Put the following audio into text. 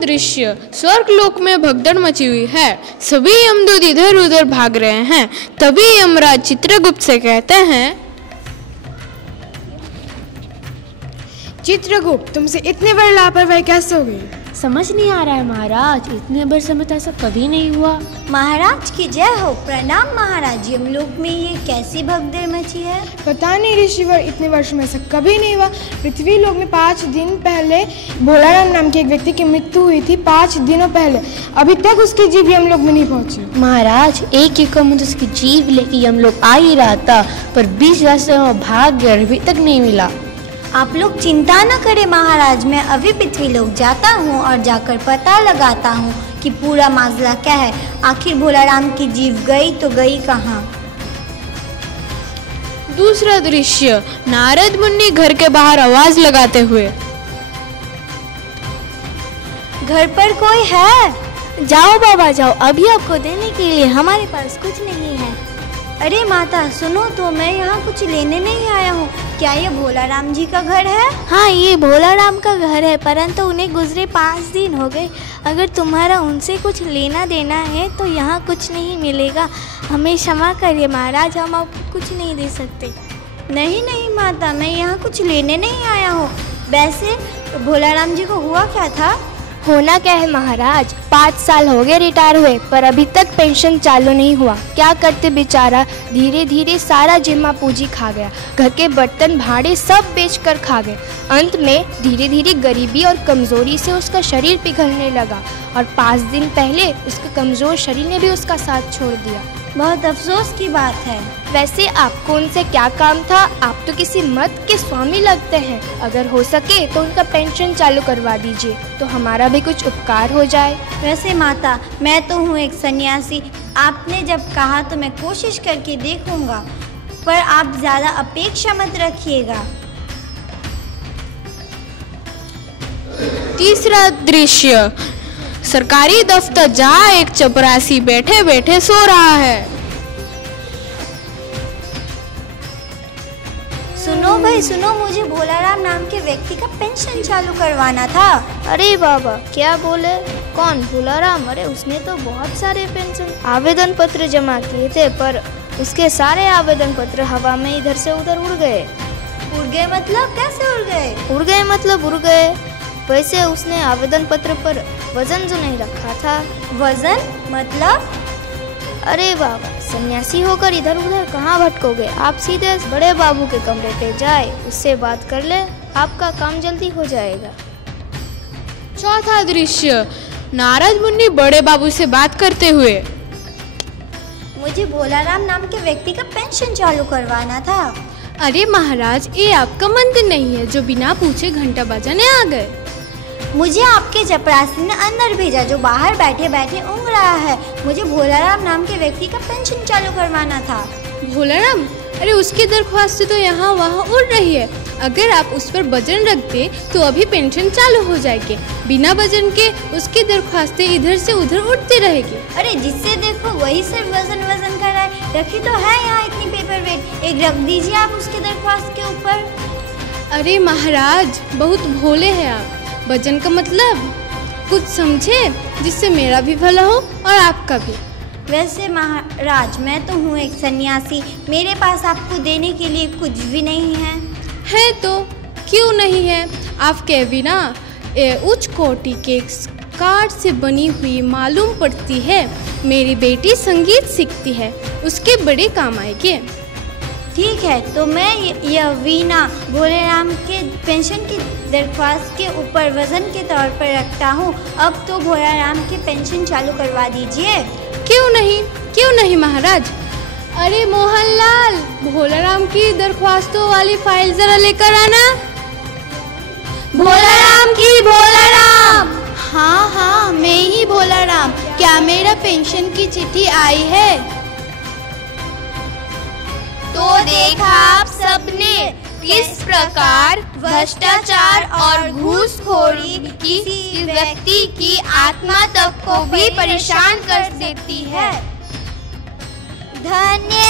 दृश्य स्वर्गलोक में भगदड़ मची हुई है। सभी यमदूत इधर उधर भाग रहे हैं। तभी यमराज चित्रगुप्त से कहते हैं, चित्रगुप्त, तुमसे इतनी बड़ी लापरवाही कैसे हो गई? समझ नहीं आ रहा है महाराज, इतने बड़े समय तो ऐसा कभी नहीं हुआ। महाराज की जय हो। प्रणाम महाराज। यमलोक में ये कैसी भगदड़ मची है? पता नहीं ऋषिवर, इतने वर्षों में ऐसा कभी नहीं हुआ। पृथ्वी लोक में 5 दिन पहले भोलाराम नाम के एक व्यक्ति की मृत्यु हुई थी। 5 दिनों पहले। अभी तक उसकी जीव यमलोक में नहीं पहुंची। महाराज, एक मुझे उसकी जीव लेके यमलोक आ ही रहा था, पर 20 रास्ते में भाग गया, अभी तक नहीं मिला। आप लोग चिंता न करें महाराज, मैं अभी पृथ्वी लोक जाता हूँ और जाकर पता लगाता हूँ कि पूरा मामला क्या है। आखिर भोलाराम की जीव गई तो गई कहाँ? दूसरा दृश्य नारद मुनि घर के बाहर आवाज लगाते हुए, घर पर कोई है? जाओ बाबा जाओ, अभी आपको देने के लिए हमारे पास कुछ नहीं है। अरे माता सुनो तो, मैं यहाँ कुछ लेने नहीं आया हूँ। क्या ये भोलाराम जी का घर है? हाँ, ये भोलाराम का घर है, परंतु उन्हें गुजरे 5 दिन हो गए। अगर तुम्हारा उनसे कुछ लेना देना है तो यहाँ कुछ नहीं मिलेगा। हमें क्षमा करिए महाराज, हम आपको कुछ नहीं दे सकते। नहीं नहीं माता, मैं यहाँ कुछ लेने नहीं आया हूँ। वैसे भोलाराम जी को हुआ क्या था? होना क्या है महाराज, 5 साल हो गए रिटायर हुए, पर अभी तक पेंशन चालू नहीं हुआ। क्या करते बेचारा, धीरे धीरे सारा जिम्मा पूंजी खा गया। घर के बर्तन भाड़े सब बेचकर खा गए। अंत में धीरे धीरे गरीबी और कमजोरी से उसका शरीर पिघलने लगा और 5 दिन पहले उसके कमजोर शरीर ने भी उसका साथ छोड़ दिया। बहुत अफसोस की बात है। वैसे आपको उनसे क्या काम था? आप तो किसी मत के स्वामी लगते हैं। अगर हो सके तो उनका पेंशन चालू करवा दीजिए, तो हमारा भी कुछ उपकार हो जाए। वैसे माता, मैं तो हूँ एक सन्यासी। आपने जब कहा तो मैं कोशिश करके देखूंगा, पर आप ज्यादा अपेक्षा मत रखिएगा। तीसरा दृश्य सरकारी दफ्तर, जहाँ एक चपरासी बैठे बैठे सो रहा है। सुनो भाई सुनो, मुझे भोलाराम नाम के व्यक्ति का पेंशन चालू करवाना था। अरे बाबा, क्या बोले? कौन भोलाराम? अरे उसने तो बहुत सारे पेंशन आवेदन पत्र जमा किए थे, पर उसके सारे आवेदन पत्र हवा में इधर से उधर उड़ गए। उड़ गए मतलब? कैसे उड़ गए? उड़ गए मतलब उड़ गए। वैसे उसने आवेदन पत्र पर वजन जो नहीं रखा था। वजन मतलब? अरे बाबा, सन्यासी होकर इधर उधर कहाँ भटकोगे? आप सीधे बड़े बाबू के कमरे पे जाए, उससे बात कर ले, आपका काम जल्दी हो जाएगा। चौथा दृश्य नारद मुनि बड़े बाबू से बात करते हुए, मुझे भोलाराम नाम के व्यक्ति का पेंशन चालू करवाना था। अरे महाराज, ये आपका मंदिर नहीं है जो बिना पूछे घंटा बजाने आ गए। मुझे आपके चपरासी ने अंदर भेजा जो बाहर बैठे बैठे ऊँघ रहा है। मुझे भोलाराम नाम के व्यक्ति का पेंशन चालू करवाना था। भोलाराम? अरे उसकी दरख्वास्त तो यहाँ वहाँ उड़ रही है। अगर आप उस पर वजन रख दे तो अभी पेंशन चालू हो जाएगी। बिना वजन के उसकी दरख्वास्तें इधर से उधर उड़ती रहेगी। अरे जिससे देखो वही सिर्फ वजन वजन कर रहा है। रखी तो है यहाँ इतनी पेपर वेट, एक रख दीजिए आप उसकी दरख्वास्त के ऊपर। अरे महाराज, बहुत भोले हैं आप। वजन का मतलब कुछ समझे, जिससे मेरा भी भला हो और आपका भी। वैसे महाराज, मैं तो हूँ एक सन्यासी, मेरे पास आपको देने के लिए कुछ भी नहीं है। है तो क्यों नहीं है? आपके बिना उच्च कोटि के कार्ड से बनी हुई मालूम पड़ती है। मेरी बेटी संगीत सीखती है, उसके बड़े काम आएगी। ठीक है, तो मैं यह वीणा भोलेराम के पेंशन की दरख्वास्त के ऊपर वजन के तौर पर रखता हूँ। अब तो भोलाराम की पेंशन चालू करवा दीजिए। क्यों नहीं महाराज। अरे मोहनलाल, भोलाराम की दरख्वास्तों वाली फाइल जरा लेकर आना। भोलाराम की भोलाराम। हाँ, मैं ही भोलाराम। क्या मेरा पेंशन की चिट्ठी आई है? तो देखा आप सबने किस प्रकार भ्रष्टाचार और घूसखोरी किसी व्यक्ति की आत्मा तक को भी परेशान कर देती है। धन्यवाद।